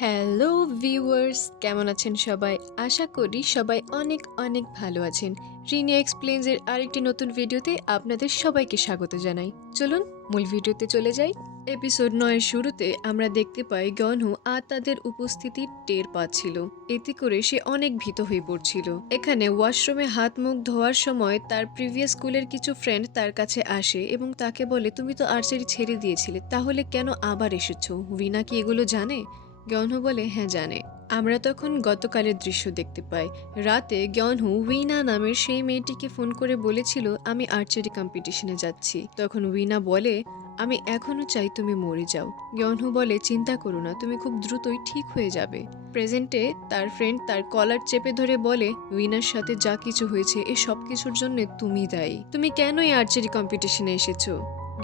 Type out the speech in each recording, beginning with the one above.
Hello viewers, কেমন আছেন সবাই? আশা করি সবাই অনেক অনেক ভালো আছেন। রিনিয়া এক্সপ্লেইনস এর আরেকটি নতুন ভিডিওতে আপনাদের সবাইকে স্বাগত জানাই। চলুন মূল ভিডিওতে চলে যাই। এপিসোড ৯ এর শুরুতে আমরা দেখতে পাই গনহু আর তাদের উপস্থিতির টের পাচ্ছিল। এতে করে সে অনেক ভীত হয়ে পড়ছিল। এখানে ওয়াশরুমে হাত মুখ ধোয়ার সময় তার প্রিভিয়াস স্কুলের কিছু ফ্রেন্ড তার কাছে আসে এবং তাকে বলে, তুমি তো আর্চারি ছেড়ে দিয়েছিলে, তাহলে কেন আবার এসেছো? উইনা কি এগুলো জানে? গ্যনহু বলে, হ্যাঁ জানে। আমরা তখন গতকালের দৃশ্য দেখতে পাই। রাতে গ্যনহু উইনা নামের সেই মেয়েটিকে ফোন করে বলেছিল, আমি আর্চারি কম্পিটিশনে যাচ্ছি। তখন উইনা বলে, আমি এখনো চাই তুমি মরে যাও। গ্যনহু বলে, চিন্তা করো না, তুমি খুব দ্রুতই ঠিক হয়ে যাবে। প্রেজেন্টে তার ফ্রেন্ড তার কলার চেপে ধরে বলে, উইনার সাথে যা কিছু হয়েছে এ সব কিছুর জন্য তুমি দায়ী। তুমি কেন এই আর্চারি কম্পিটিশনে এসেছো?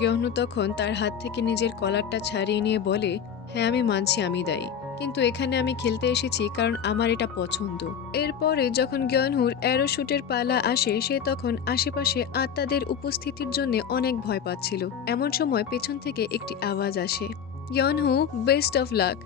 গ্যনহু তখন তার হাত থেকে নিজের কলারটা ছাড়িয়ে নিয়ে বলে, হ্যাঁ আমি মানছি আমি দায়ী, কিন্তু এখানে আমি খেলতে এসেছি কারণ আমার এটা পছন্দ। এরপরে যখন গ্যনহুর অ্যারোশুটের পালা আসে, সে তখন আশেপাশে আত্মাদের উপস্থিতির জন্য অনেক ভয় পাচ্ছিল। এমন সময় পেছন থেকে একটি আওয়াজ আসে, গ্যনহু বেস্ট অফ লাক।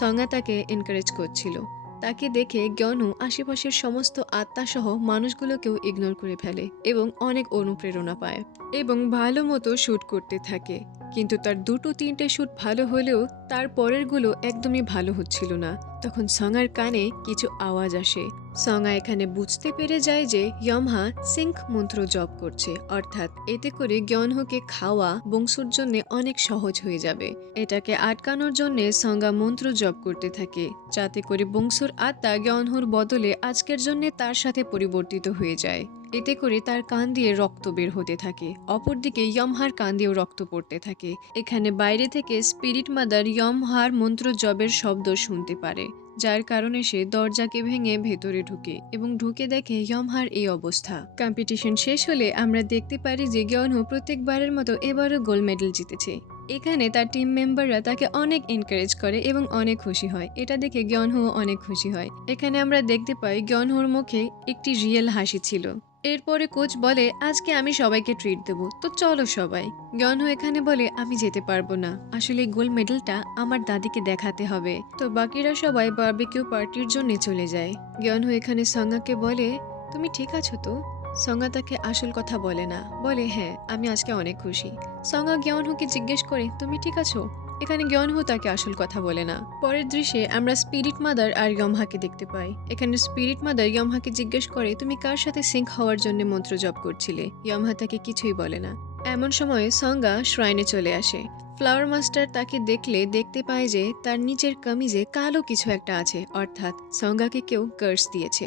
সঙ্গা তাকে এনকারেজ করছিল। তাকে দেখে গ্যনহু আশেপাশের সমস্ত আত্মাসহ মানুষগুলোকেও ইগনোর করে ফেলে এবং অনেক অনুপ্রেরণা পায় এবং ভালো মতো শ্যুট করতে থাকে। কিন্তু তার দুটো তিনটে শ্যুট ভালো হলেও তার পরেরগুলো একদমই ভালো হচ্ছিল না। তখন সঙ্গার কানে কিছু আওয়াজ আসে। সঙ্গা এখানে বুঝতে পেরে যায় যে ইয়মহা সিঙ্ক মন্ত্র জপ করছে, অর্থাৎ এতে করে গ্যনহুকে খাওয়া বংশুর জন্য অনেক সহজ হয়ে যাবে। এটাকে আটকানোর জন্য সঙ্গা মন্ত্র জপ করতে থাকে, যাতে করে বংশুর আত্মা গ্যনহুর বদলে আজকের জন্য তার সাথে পরিবর্তিত হয়ে যায়। এতে করে তার কান দিয়ে রক্ত বের হতে থাকে। অপরদিকে ইয়মহার কান দিয়েও রক্ত পড়তে থাকে। এখানে বাইরে থেকে স্পিরিট মাদার ইয়মহার মন্ত্র জবের শব্দ শুনতে পারে, যার কারণে সে দরজাকে ভেঙে ভেতরে ঢুকে এবং ঢুকে দেখে ইয়মহার এই অবস্থা। কম্পিটিশন শেষ হলে আমরা দেখতে পারি যে গ্যনহু প্রত্যেকবারের মতো এবারও গোল্ড মেডেল জিতেছে। এখানে তার টিম মেম্বাররা তাকে অনেক এনকারেজ করে এবং অনেক খুশি হয়। এটা দেখে গ্যনহু অনেক খুশি হয়। এখানে আমরা দেখতে পাই গ্যনহুর মুখে একটি রিয়েল হাসি ছিল। এরপরে কোচ বলে, আজকে আমি সবাইকে ট্রিট দেবো, তো চলো সবাই। গ্যনহু এখানে বলে, আমি যেতে পারবো না, আসলে গোল্ড মেডেলটা আমার দাদিকে দেখাতে হবে। তো বাকিরা সবাই বারবিকিউ পার্টির জন্য চলে যায়। গ্যনহু এখানে সঙ্গাকে বলে, তুমি ঠিক আছো তো? সঙ্গা তাকে আসল কথা বলে না, বলে হ্যাঁ আমি আজকে অনেক খুশি। সঙ্গা গ্যনহুকে জিজ্ঞেস করে, তুমি ঠিক আছো? এখানে গ্যনহু তাকে আসল কথা বলে না। পরের দৃশ্যে আমরা স্পিরিট মাদার আর ইয়মহাকে দেখতে পাই। এখানে স্পিরিট মাদার ইয়মহাকে জিজ্ঞেস করে, তুমি কার সাথে সিঙ্ক হওয়ার জন্য মন্ত্র জপ করছিলে? ইয়মহা তাকে কিছুই বলে না। এমন সময় সঙ্গা শ্রাইনে চলে আসে। ফ্লাওয়ার মাস্টার তাকে দেখলে দেখতে পায় যে তার নিচের কামিজে কালো কিছু একটা আছে, অর্থাৎ সঙ্গাকে কেউ কার্স দিয়েছে।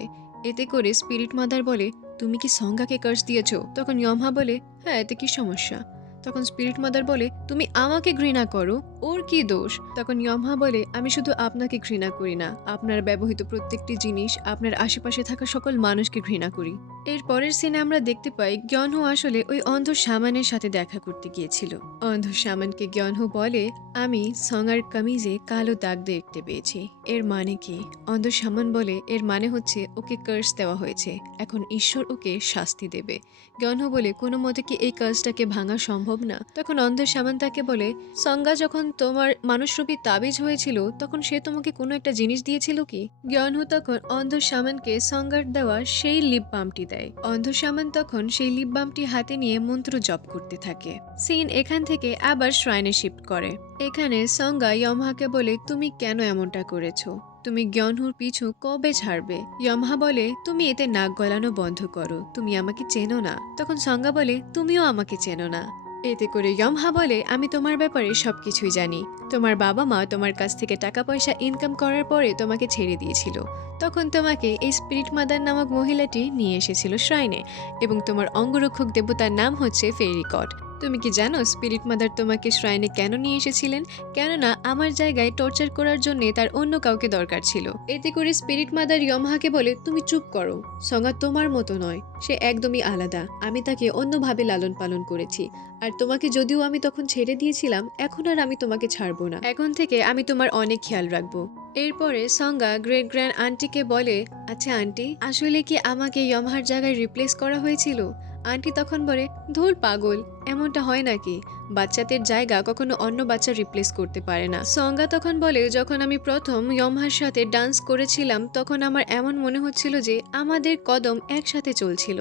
এতে করে স্পিরিট মাদার বলে, তুমি কি সঙ্গাকে কার্স দিয়েছো? তখন ইয়মহা বলে, হ্যাঁ এতে কি সমস্যা? তখন স্পিরিট মাদার বলে, তুমি আমাকে ঘৃণা করো, ওর কি দোষ? তখন ইয়মহা বলে, আমি শুধু আপনাকে ঘৃণা করি না, আপনার ব্যবহৃত প্রত্যেকটি জিনিস, আপনার আশেপাশে থাকা সকল মানুষকে ঘৃণা করি। এর পরের সিনে আমরা দেখতে পাই গ্যনহু আসলে ওই অন্ধ শামানের সাথে দেখা করতে গিয়েছিল। অন্ধ শামানকে গ্যনহু বলে, আমি সঙ্গার কামিজে কালো দাগ দেখতে পেয়েছি, এর মানে কি? অন্ধ শামান বলে, এর মানে হচ্ছে ওকে কার্স দেওয়া হয়েছে, এখন ঈশ্বর ওকে শাস্তি দেবে। গ্যনহু বলে, কোনো মতে কি এই কার্সটাকে ভাঙা সম্ভব না? তখন অন্ধ শামান তাকে বলে, সঙ্গা যখন তোমার মানুষরূপী তাবিজ হয়েছিল তখন সে তোমাকে কোনো একটা জিনিস দিয়েছিল কি? গ্যনহু তখন অন্ধ শামানকে সঙ্গার দেওয়া সেই লিপ বামটি দেয়। অন্ধ শামান তখন সেই লিপ বামটি হাতে নিয়ে মন্ত্র জপ করতে থাকে। সিন এখান থেকে আবার শ্রাইনে শিফট করে। এখানে সঙ্গা ইয়মহাকে বলে, তুমি কেন এমনটা করেছো? তুমি গ্যনহুর পিছু কবে ছাড়বে? ইয়মহা বলে, তুমি এতে নাক গলানো বন্ধ করো, তুমি আমাকে চেনো না। তখন সঙ্গা বলে, তুমিও আমাকে চেনো না। এতে করে ইয়মহা বলে, আমি তোমার ব্যাপারে সবকিছুই জানি। তোমার বাবা মা তোমার কাছ থেকে টাকা পয়সা ইনকাম করার পরে তোমাকে ছেড়ে দিয়েছিল। তখন তোমাকে এই স্পিরিট মাদার নামক মহিলাটি নিয়ে এসেছিল শ্রাইনে এবং তোমার অঙ্গরক্ষক দেবতার নাম হচ্ছে ফেরিকট। তুমি কি জানো স্পিরিট মাদার তোমাকে শ্রাইনে কেন নিয়ে এসেছিলেন? কেননা আমার জায়গায় টর্চার করার জন্য তার অন্য কাউকে দরকার ছিল। এতে করে স্পিরিট মাদার ইয়মহাকে বলে, তুমি চুপ করো, সঙ্গা তোমার মতো নয়, সে একদমই আলাদা, আমি তাকে অন্যভাবে লালন পালন করেছি। আর তোমাকে যদিও আমি তখন ছেড়ে দিয়েছিলাম, এখন আর আমি তোমাকে ছাড়বো না, এখন থেকে আমি তোমার অনেক খেয়াল রাখবো। এরপরে সঙ্গা গ্রেট গ্র্যান্ড আন্টিকে বলে, আচ্ছা আন্টি, আসলে কি আমাকে ইয়মহার জায়গায় রিপ্লেস করা হয়েছিল? আন্টি তখন বলে, ধুর পাগল, এমনটা হয় নাকি? বাচ্চাদের জায়গা কখনো অন্য বাচ্চা রিপ্লেস করতে পারে না। সঙ্গা তখন বলে, যখন আমি প্রথম ইয়মহার সাথে ডান্স করেছিলাম তখন আমার এমন মনে হচ্ছিল যে আমাদের কদম একসাথে চলছিল।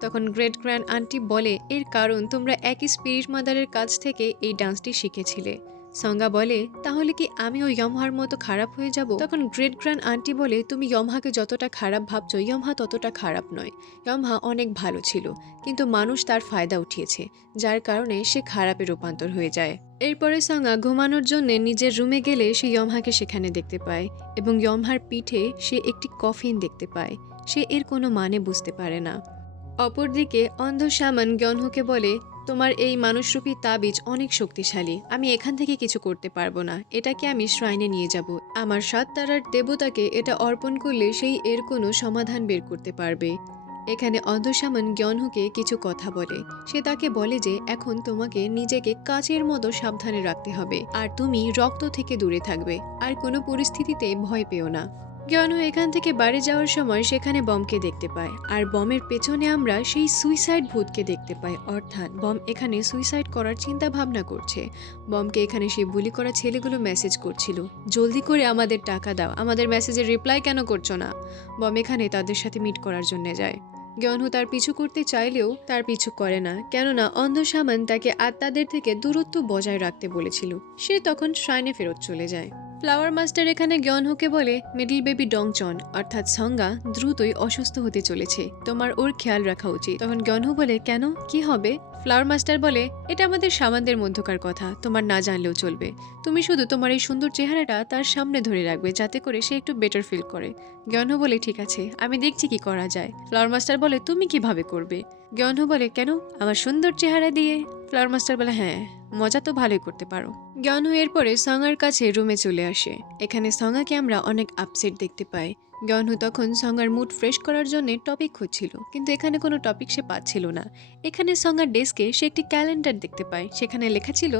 তখন গ্রেট গ্র্যান্ড আন্টি বলে, এর কারণ তোমরা একই স্পিরিট মাদারের কাছ থেকে এই ডান্সটি শিখেছিলে। সঙ্গা বলে, তাহলে কি আমিও ইয়মহার মতো খারাপ হয়ে যাব? তখন গ্রেট গ্র্যান্ড আন্টি বলে, তুমি ইয়মহাকে যতটা খারাপ ভাবছো ইয়মহা ততটা খারাপ নয়। ইয়মহা অনেক ভালো ছিল, কিন্তু মানুষ তার ফায়দা উঠিয়েছে, যার কারণে সে খারাপে রূপান্তর হয়ে যায়। এরপরে সঙ্গা ঘুমানোর জন্য নিজের রুমে গেলে সে ইয়মহাকে সেখানে দেখতে পায় এবং ইয়মহার পিঠে সে একটি কফিন দেখতে পায়। সে এর কোনো মানে বুঝতে পারে না। অপরদিকে অন্ধ শামান গ্যনহুকে বলে, তোমার এই মানুষরূপী তাবিজ অনেক শক্তিশালী, আমি এখান থেকে কিছু করতে পারবো না, এটাকে আমি শ্রাইনে নিয়ে যাব। আমার 7 তারার দেবতাকে এটা অর্পণ করলে সেই এর কোনো সমাধান বের করতে পারবে। এখানে অন্ধ শামান গ্যনহুকে কিছু কথা বলে। সে তাকে বলে যে এখন তোমাকে নিজেকে কাচের মতো সাবধানে রাখতে হবে, আর তুমি রক্ত থেকে দূরে থাকবে, আর কোনো পরিস্থিতিতে ভয় পেও না। গ্যনহু এখান থেকে বাড়ি যাওয়ার সময় সেখানে বমকে দেখতে পায়, আর বমের পেছনে আমরা সেই সুইসাইড ভূতকে দেখতে পাই, অর্থাৎ বম এখানে সুইসাইড করার চিন্তা ভাবনা করছে। বমকে এখানে সেই বুলি করা ছেলেগুলো মেসেজ করছিল, জলদি করে আমাদের টাকা দাও, আমাদের মেসেজের রিপ্লাই কেন করছো না? বম এখানে তাদের সাথে মিট করার জন্য যায়। গ্যনহু তার পিছু করতে চাইলেও তার পিছু করে না, কেননা অন্ধ শামান তাকে আত্মাদের থেকে দূরত্ব বজায় রাখতে বলেছিল। সে তখন শ্রাইনে ফেরত চলে যায়। ফ্লাওয়ার মাস্টার এখানে গ্যনহুকে বলে, মিডল বেবি ডংচন অর্থাৎ সঙ্গা দ্রুতই অসুস্থ হতে চলেছে, তোমার ওর খেয়াল রাখা উচিত। তখন গ্যনহু বলে, কেন, কি হবে? ফ্লাওয়ার মাস্টার বলে, এটা আমাদের সামানদের মধ্যকার কথা, তোমার না জানলেও চলবে। তুমি শুধু তোমার এই সুন্দর চেহারাটা তার সামনে ধরে রাখবে, যাতে করে সে একটু বেটার ফিল করে। গ্যনহু বলে, ঠিক আছে, আমি দেখছি কি করা যায়। ফ্লাওয়ার মাস্টার বলে, তুমি কিভাবে করবে? গ্যনহু বলে, কেন, আমার সুন্দর চেহারা দিয়ে? ফ্লাওয়ার মাস্টার বলে, হ্যাঁ, মজা তো ভালোই করতে পারো। গ্যনহু এরপরে সঙ্গার কাছে রুমে চলে আসে। এখানে সঙ্গাকে আমরা অনেক আপসেট দেখতে পাই। গ্যনহু তখন সঙ্গার মুড ফ্রেশ করার জন্য টপিক খুঁজছিল, কিন্তু এখানে কোনো টপিক সে পাচ্ছিল না। এখানে সঙ্গার ডেস্কে সে একটি ক্যালেন্ডার দেখতে পায়, সেখানে লেখা ছিল,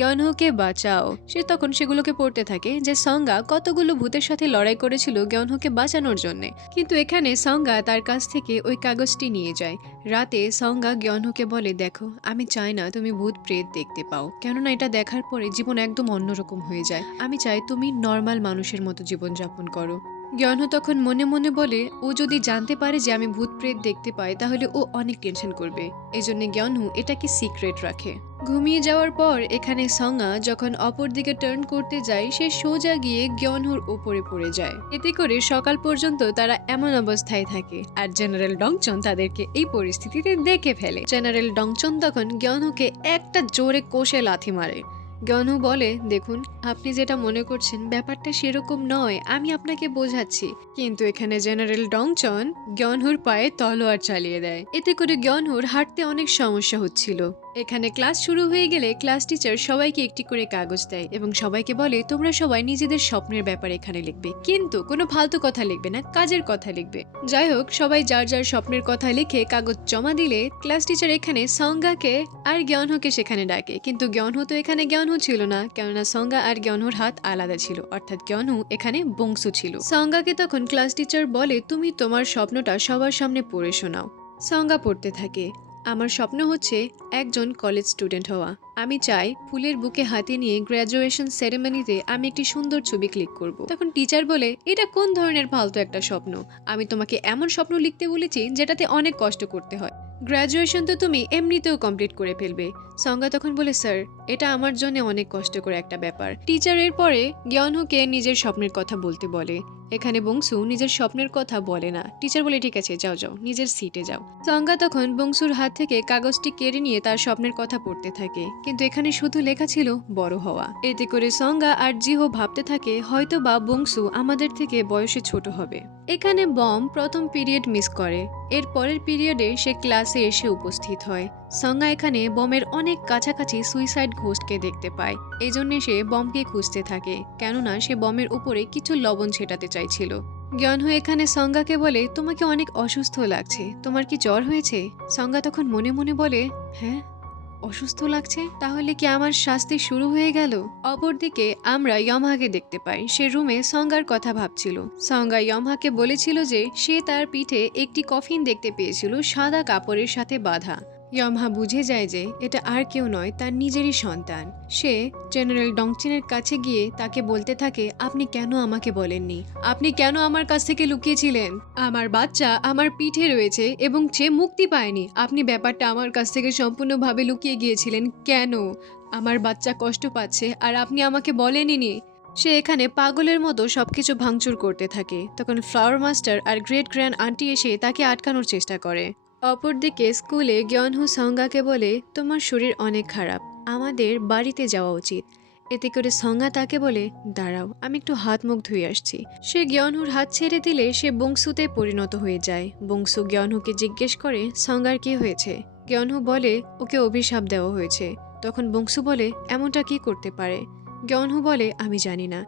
গ্যনহুকে বাঁচাও। সে তখন সেগুলোকে পড়তে থাকে যে সঙ্গা কতগুলো ভূতের সাথে লড়াই করেছিল গ্যনহুকে বাঁচানোর জন্য। কিন্তু এখানে সঙ্গা তার কাছ থেকে ওই কাগজটি নিয়ে যায়। রাতে সঙ্গা গ্যনহুকে বলে, দেখো, আমি চাই না তুমি ভূত প্রেত দেখতে পাও, কেননা এটা দেখার পরে জীবন একদম অন্যরকম হয়ে যায়। আমি চাই তুমি নর্মাল মানুষের মতো জীবনযাপন করো। গ্যনহু তখন মনে মনে বলে, ও যদি জানতে পারে যে আমি ভূত প্রেত দেখতে পাই তাহলে ও অনেক টেনশন করবে। এজন্য গ্যনহু এটাকে সিক্রেট রাখে। ঘুমিয়ে যাওয়ার পর এখানে সঙ্গা যখন অপর দিকে টার্ন করতে যায়, সে সোজা গিয়ে গ্যনহুর উপরে পড়ে যায়। এতে করে সকাল পর্যন্ত তারা এমন অবস্থায় থাকে, আর জেনারেল ডংচন তাদেরকে এই পরিস্থিতিতে দেখে ফেলে। জেনারেল ডংচন তখন গ্যনহুকে একটা জোরে কষে লাথি মারে। গ্যনহু বলে, দেখুন, আপনি যেটা মনে করছেন ব্যাপারটা সেরকম নয়, আমি আপনাকে বোঝাচ্ছি। কিন্তু এখানে জেনারেল ডংচন গ্যনহুর পায়ে তলোয়ার চালিয়ে দেয়। এতে করে গ্যনহুর হাঁটতে অনেক সমস্যা হচ্ছিল। এখানে ক্লাস শুরু হয়ে গেলে ক্লাস টিচার সবাইকে একটি করে কাগজ দেয় এবং সবাইকে বলে, তোমরা সবাই নিজেদের স্বপ্নের ব্যাপারে এখানে লিখবে, কিন্তু কোনো ফালতু কথা লিখবে না, কাজের কথা লিখবে। যাই হোক, সবাই যার যার স্বপ্নের কথা লিখে কাগজ জমা দিলে ক্লাস টিচার এখানে সঙ্গাকে আর গ্যনহুকে সেখানে ডাকে, কিন্তু গ্যনহু তো এখানে গ্যনহু ছিল না, কেননা সঙ্গা আর গ্যনহুর হাত আলাদা ছিল, অর্থাৎ গ্যনহু এখানে বংশু ছিল। সঙ্গাকে তখন ক্লাস টিচার বলে, তুমি তোমার স্বপ্নটা সবার সামনে পড়ে শোনাও। সঙ্গা পড়তে থাকে, আমার স্বপ্ন হচ্ছে একজন কলেজ স্টুডেন্ট হওয়া। আমি চাই ফুলের বুকে হাতে নিয়ে গ্র্যাজুয়েশন সেরেমনিতে আমি একটি সুন্দর ছবি ক্লিক করব। তখন টিচার বলে, এটা কোন ধরনের ফালতু একটা স্বপ্ন? আমি তোমাকে এমন স্বপ্ন লিখতে বলেছি যেটাতে অনেক কষ্ট করতে হয়। গ্র্যাজুয়েশন তো তুমি এমনিতেও কমপ্লিট করে ফেলবে। সঙ্গা তখন বলে, স্যার, এটা আমার জন্য অনেক কষ্ট করে একটা ব্যাপার। টিচারের পরে গ্যনহুকে নিজের স্বপ্নের কথা বলতে বলে। এখানে বংশু নিজের স্বপ্নের কথা বলে না। টিচার বলে, ঠিক আছে, যাও যাও, নিজের সিটে যাও। সঙ্গা তখন বংশুর হাত থেকে কাগজটি কেড়ে নিয়ে তার স্বপ্নের কথা পড়তে থাকে, কিন্তু এখানে শুধু লেখা ছিল বড় হওয়া। এতে করে সঙ্গা আর জিহো ভাবতে থাকে, হয়তো বা বংশু আমাদের থেকে বয়সে ছোট হবে। এখানে বম প্রথম পিরিয়ড মিস করে। এর পরের পিরিয়ডে সে ক্লাসে এসে উপস্থিত হয়। সঙ্গা এখানে বমের অনেক কাছাকাছি সুইসাইড ঘোস্টকে দেখতে পায়। এজন্য সে বমকে খুঁজতে থাকে, কেননা সে বমের উপরে কিছু লবণ ছেটাতে চাইছিল। গ্যনহু এখানে সঙ্গাকে বলে, তোমাকে অনেক অসুস্থ লাগছে, তোমার কি জ্বর হয়েছে? সঙ্গা তখন মনে মনে বলে, হ্যাঁ, অসুস্থ লাগছে, তাহলে কি আমার শাস্তি শুরু হয়ে গেল? অপরদিকে আমরা ইয়মহাকে দেখতে পাই, সে রুমে সঙ্গার কথা ভাবছিল। সঙ্গা ইয়মহাকে বলেছিল যে সে তার পিঠে একটি কফিন দেখতে পেয়েছিল সাদা কাপড়ের সাথে বাঁধা। ইয়মহা বুঝে যায় যে এটা আর কেউ নয়, তার নিজেরই সন্তান। সে জেনারেল ডংচিনের কাছে গিয়ে তাকে বলতে থাকে, আপনি কেন আমাকে বলেননি? আপনি কেন আমার কাছ থেকে লুকিয়েছিলেন? আমার বাচ্চা আমার পিঠে রয়েছে এবং সে মুক্তি পায়নি। আপনি ব্যাপারটা আমার কাছ থেকে সম্পূর্ণভাবে লুকিয়ে গিয়েছিলেন কেন? আমার বাচ্চা কষ্ট পাচ্ছে আর আপনি আমাকে বলেননি। সে এখানে পাগলের মতো সবকিছু ভাঙচুর করতে থাকে। তখন flower master are great grand aunty এসে তাকে আটকানোর চেষ্টা করে। অপরদিকে স্কুলে গ্যনহু সঙ্গাকে বলে, তোমার শরীর অনেক খারাপ, আমাদের বাড়িতে যাওয়া উচিত। এতে করে সঙ্গা তাকে বলে, দাঁড়াও, আমি একটু হাত মুখ ধুয়ে আসছি। সে গ্যনহুর হাত ছেড়ে দিলে সে বংশুতে পরিণত হয়ে যায়। বংশু গ্যনহুকে জিজ্ঞেস করে সঙ্গার কি হয়েছে। গ্যনহু বলে, ওকে অভিশাপ দেওয়া হয়েছে। তখন বংশু বলে, এমনটা কি করতে পারে? গ্যনহু বলে, আমি জানি না।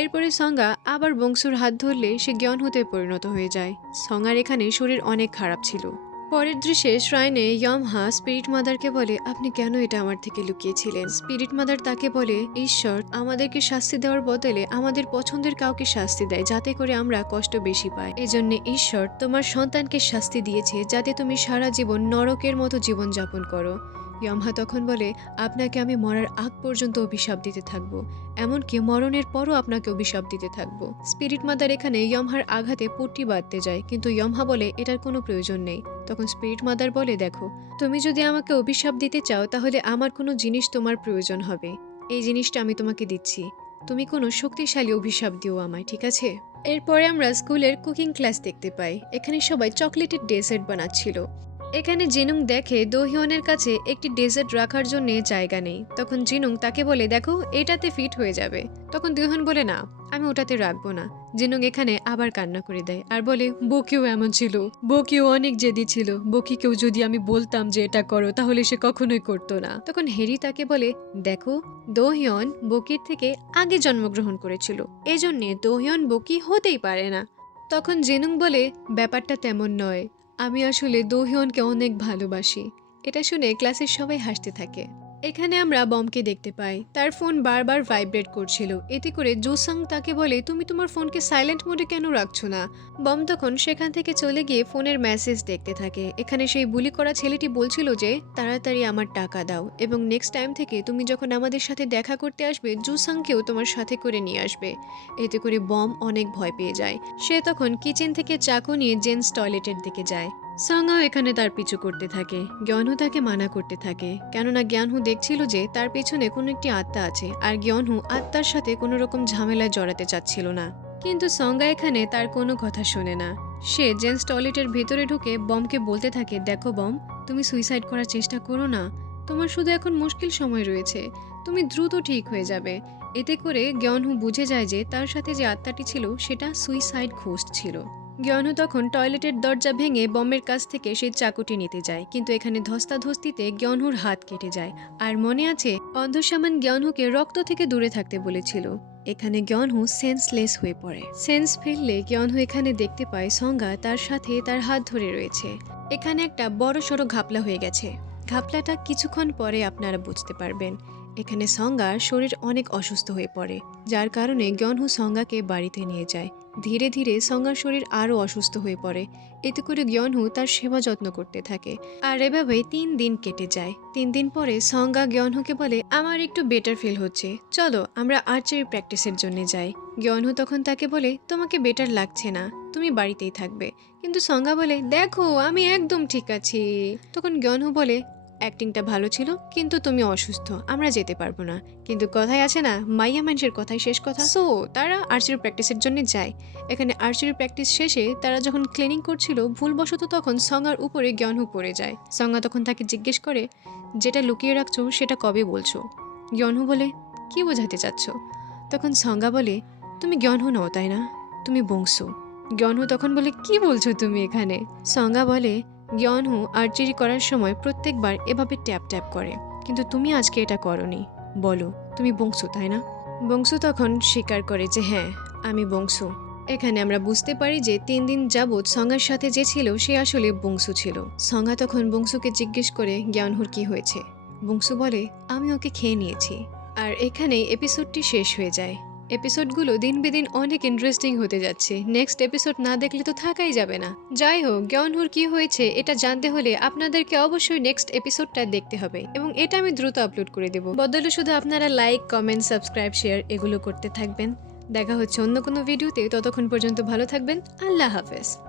এরপরে সঙ্গা আবার বংশুর হাত ধরলে সে গ্যনহুতে পরিণত হয়ে যায়। সঙ্গার এখানে শরীর অনেক খারাপ ছিল। পরের দৃশ্যে শ্রাইনে ইয়মহা স্পিরিট মাদারকে বলে, আপনি কেন এটা আমার থেকে লুকিয়েছিলেন? স্পিরিট মাদার তাকে বলে, ঈশ্বর আমাদেরকে শাস্তি দেওয়ার বদলে আমাদের পছন্দের কাউকে শাস্তি দেয়, যাতে করে আমরা কষ্ট বেশি পাই। এজন্য ঈশ্বর তোমার সন্তানকে শাস্তি দিয়েছে যাতে তুমি সারা জীবন নরকের মতো জীবন যাপন করো। ইয়মহা তখন বলে, আপনাকে আমি মরার আগ পর্যন্ত অভিশাপ দিতে থাকবো, এমনকি মরণের পরও আপনাকে অভিশাপ দিতে থাকবো। স্পিরিট মাদার এখানে ইয়মহার আঘাতে পট্টি বাঁধতে যায়, কিন্তু ইয়মহা বলে এটার কোনো প্রয়োজন নেই। তখন স্পিরিট মাদার বলে, দেখো, তুমি যদি আমাকে অভিশাপ দিতে চাও তাহলে আমার কোনো জিনিস তোমার প্রয়োজন হবে। এই জিনিসটা আমি তোমাকে দিচ্ছি, তুমি কোনো শক্তিশালী অভিশাপ দিও আমায়, ঠিক আছে? এরপরে আমরা স্কুলের কুকিং ক্লাস দেখতে পাই। এখানে সবাই চকলেটের ডেজার্ট বানাচ্ছিল। এখানে জিনুং দেখে দোহিয়নের কাছে একটি ডেজার্ট রাখার জন্য জায়গা নেই। তখন জিনুং তাকে বলে, দেখো, এটাতে ফিট হয়ে যাবে। তখন দোহিয়ন বলে, না, আমি ওটাতে রাখবো না। জিনুং এখানে আবার কান্না করে দেয় আর বলে, বকিও এমন ছিল, বকিও অনেক জেদি ছিল। বকিকেও যদি আমি বলতাম যে এটা করো তাহলে সে কখনোই করতো না। তখন হেরি তাকে বলে, দেখো, দোহিয়ন বকির থেকে আগে জন্মগ্রহণ করেছিল, এজন্যে দোহিয়ন বকি হতেই পারে না। তখন জিনুং বলে, ব্যাপারটা তেমন নয়, আমি আসলে দোহিয়নকে অনেক ভালোবাসি। এটা শুনে ক্লাসের সবাই হাসতে থাকে। এখানে আমরা বমকে দেখতে পাই, তার ফোন বারবার ভাইব্রেট করছিল। এতে করে জোসাং তাকে বলে, তুমি তোমার ফোনকে সাইলেন্ট মোডে কেন রাখছো না? বম তখন সেখান থেকে চলে গিয়ে ফোনের মেসেজ দেখতে থাকে। এখানে সেই বুলি করা ছেলেটি বলছিল যে তাড়াতাড়ি আমার টাকা দাও এবং নেক্সট টাইম থেকে তুমি যখন আমাদের সাথে দেখা করতে আসবে জুসাংকেও তোমার সাথে করে নিয়ে আসবে। এতে করে বম অনেক ভয় পেয়ে যায়। সে তখন কিচেন থেকে চাকু নিয়ে জেন্স টয়লেটের দিকে যায়। সঙ্গাও এখানে তার পিছু করতে থাকে। গ্যনহু তাকে মানা করতে থাকে, কেননা গ্যানহু দেখছিল যে তার পেছনে কোনো একটি আত্মা আছে আর গ্যনহু আত্মার সাথে কোনো রকম ঝামেলায় জড়াতে চাচ্ছিল না। কিন্তু সঙ্গা এখানে তার কোনো কথা শোনে না। সে জেন্স টয়লেটের ভেতরে ঢুকে বমকে বলতে থাকে, দেখো বম, তুমি সুইসাইড করার চেষ্টা করো না, তোমার শুধু এখন মুশকিল সময় রয়েছে, তুমি দ্রুত ঠিক হয়ে যাবে। এতে করে গ্যনহু বুঝে যায় যে তার সাথে যে আত্মাটি ছিল সেটা সুইসাইড ঘোস্ট ছিল। গ্যনহু তখন টয়লেটের দরজা ভেঙে বমের কাছ থেকে সেই চাকুটি নিতে যায়, কিন্তু এখানে ধস্তাধস্তিতে গ্যনহুর হাত কেটে যায়। আর মনে আছে, অন্ধসামান গ্যনহুকে রক্ত থেকে দূরে থাকতে বলেছিল। এখানে গ্যনহু সেন্সলেস হয়ে পড়ে। সেন্স ফিরলে গ্যনহু এখানে দেখতে পায় সঙ্গা তার সাথে তার হাত ধরে রয়েছে। এখানে একটা বড় সড়ো ঘাপলা হয়ে গেছে। ঘাপলাটা কিছুক্ষণ পরে আপনারা বুঝতে পারবেন। এখানে সঙ্গার শরীর অনেক অসুস্থ হয়ে পড়ে, যার কারণে গ্যনহু সঙ্গাকে বাড়িতে নিয়ে যায়। ধীরে ধীরে সঙ্গার শরীর আরও অসুস্থ হয়ে পড়ে। এতে করে গ্যনহু তার সেবা যত্ন করতে থাকে। আর এভাবেই 3 দিন কেটে যায়। 3 দিন পরে সঙ্গা গ্যনহুকে বলে, আমার একটু বেটার ফিল হচ্ছে, চলো আমরা আর্চারি প্র্যাকটিসের জন্য যাই। গ্যনহু তখন তাকে বলে, তোমাকে বেটার লাগছে না, তুমি বাড়িতেই থাকবে। কিন্তু সঙ্গা বলে, দেখো, আমি একদম ঠিক আছি। তখন গ্যনহু বলে, অ্যাক্টিংটা ভালো ছিল, কিন্তু তুমি অসুস্থ, আমরা যেতে পারবো না। কিন্তু কথাই আছে না, মাইয়া মানুষের কথাই শেষ কথা। সো তারা আর্চারি প্র্যাকটিসের জন্য যায়। এখানে আর্চারি প্র্যাকটিস শেষে তারা যখন ক্লিনিং করছিল, ভুলবশত তখন সঙ্গার উপরে গ্যনহু পড়ে যায়। সঙ্গা তখন তাকে জিজ্ঞেস করে, যেটা লুকিয়ে রাখছো সেটা কবে বলছো? গ্যনহু বলে, কি বোঝাতে চাচ্ছ? তখন সঙ্গা বলে, তুমি গ্যনহু নও তাই না, তুমি বংশু। গ্যনহু তখন বলে, কি বলছো তুমি এখানে? সঙ্গা বলে, গ্যনহু আর্চারি করার সময় প্রত্যেকবার এভাবে ট্যাপ ট্যাপ করে, কিন্তু তুমি আজকে এটা করনি। বলো, তুমি বংশু তাই না? বংশু তখন স্বীকার করে যে হ্যাঁ, আমি বংশু। এখানে আমরা বুঝতে পারি যে 3 দিন যাবৎ সঙ্গার সাথে যে ছিল সে আসলে বংশু ছিল। সঙ্গা তখন বংশুকে জিজ্ঞেস করে গ্যনহুর কি হয়েছে। বুংসু বলে, আমি ওকে খেয়ে নিয়েছি। আর এখানেই এপিসোডটি শেষ হয়ে যায়। এপিসোডগুলো দিন বেদিন অনেক ইন্টারেস্টিং হতে যাচ্ছে। নেক্সট এপিসোড না দেখলে তো থাকাই যাবে না। যাই হোক, গয়নহুর কি হয়েছে এটা জানতে হলে আপনাদেরকে অবশ্যই নেক্সট এপিসোডটা দেখতে হবে, এবং এটা আমি দ্রুত আপলোড করে দেব। বদলে শুধু আপনারা লাইক, কমেন্ট, সাবস্ক্রাইব, শেয়ার এগুলো করতে থাকবেন। দেখা হচ্ছে অন্য কোনো ভিডিওতে। ততক্ষণ পর্যন্ত ভালো থাকবেন। আল্লাহ হাফেজ।